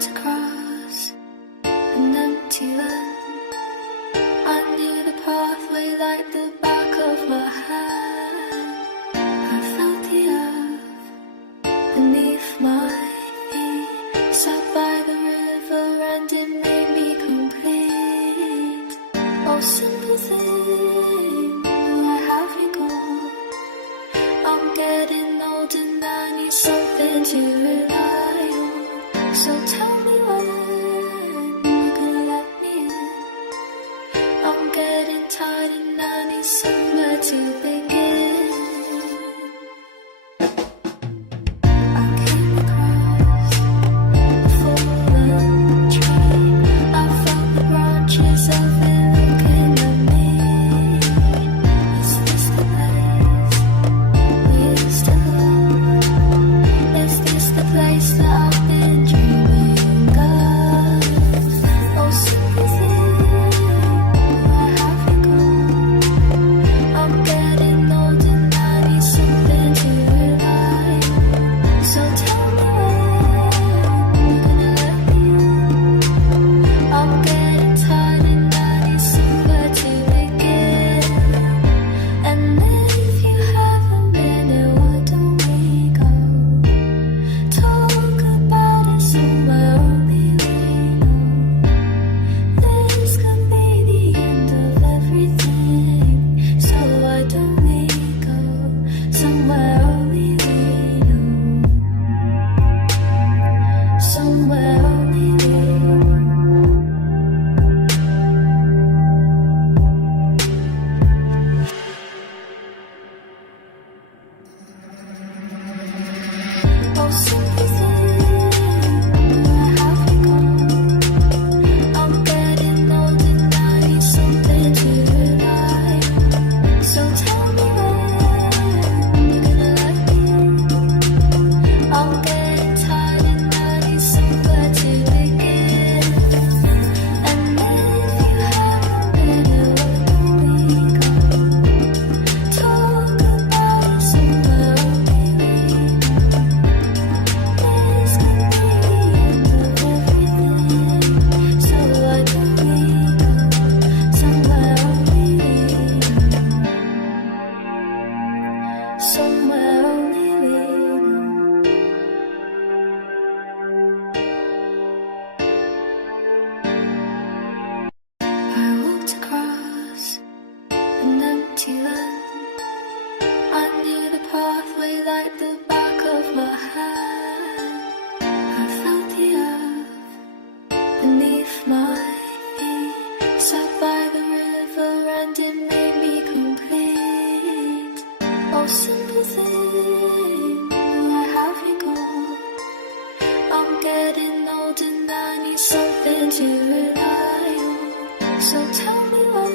walked across an empty land. I knew the pathway like the back of my hand. I felt the earth beneath my feet. Sat by the river and it made me complete. Oh, simple thing, where have you gone? I'm getting old and I need something to rely on. So tell me when you're gonna let me in. I'm getting tired and I need somewhere to begin. I came across a fallen tree. I felt the branches of it looking at me. Is this the place we used to love? Is this the place that I've been dreaming of? Oh, simple thing, where have you gone? I'm getting old and I need something to rely on. So tell me when you're gonna let me in. I'm getting tired and I need somewhere to begin. And if you haven't been here, why don't we go? Talk about it somewhere only we know. This could be the end of everything. So why don't we go somewhere only we know? Somewhere only we know. Oh, simple thing, where have you gone? I'm getting old and I need something to rely on. So tell me when you're gonna let me in. I'm getting tired and I need somewhere to begin. And if you haven't been here, why don't we go? Talk about it somewhere only we know. This could be the end of everything. So why don't we go somewhere only we know? Somewhere only we know. I walked across an empty land. I knew the pathway like the back of my hand. I felt the earth beneath my feet. Sat by the river and it made me complete. Oh, simple thing, where have you gone? I'm getting old and I need something to rely on. So tell me when